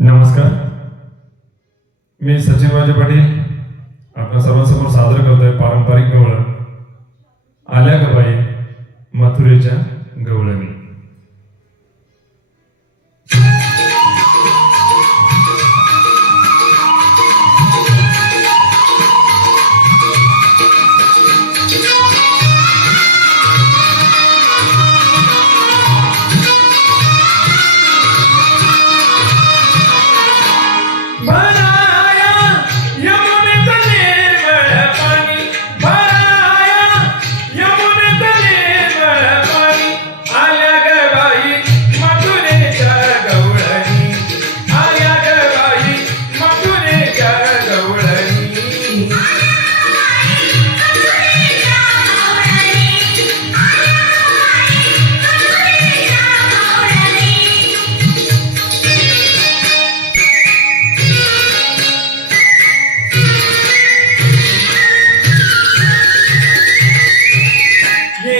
नमस्कार. मी सचिन राजे पाटील. आपल्या सर्वांसमोर सादर करतोय पारंपरिक गवळण. आल्या गबाई मथुरेच्या गवळणी.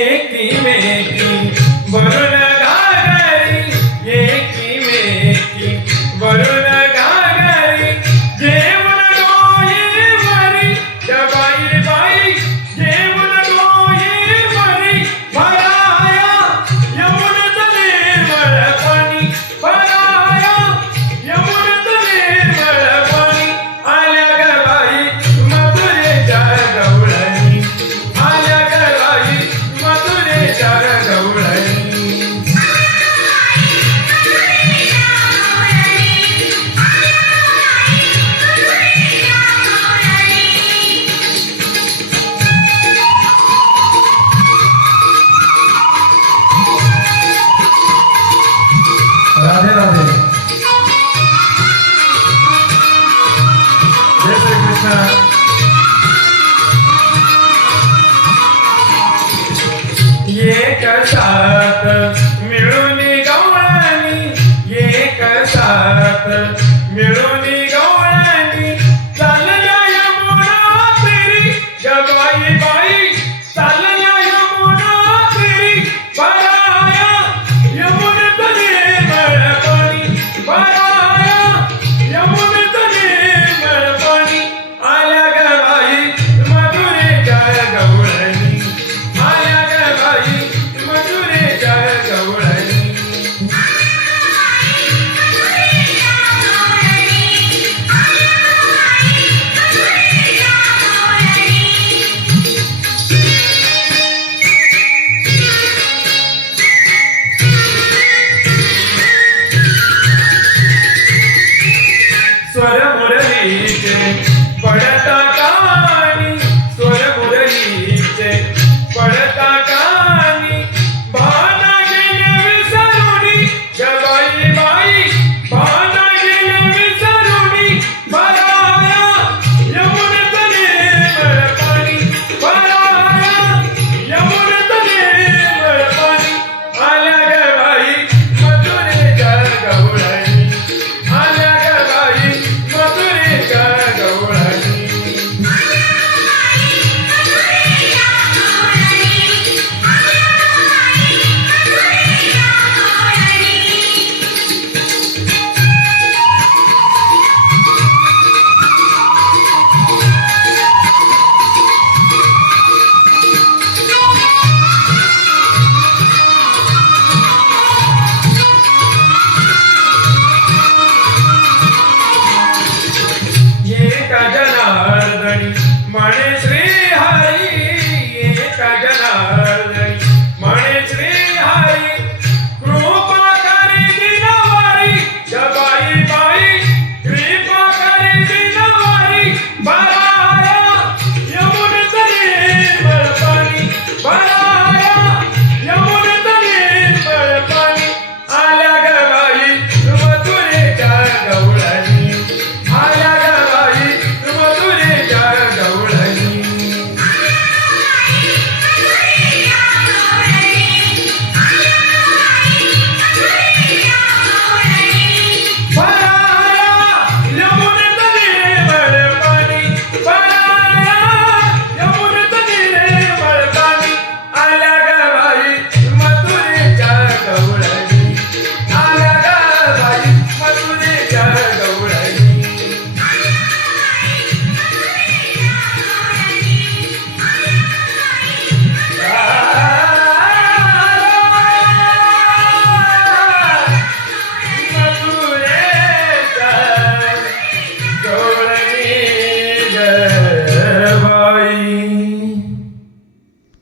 ব্যক্তি ব্যক্তি বড় साथ मिळून गवळणी एक साथ. സ്വരമുരളിയിച്ച് പടത്താ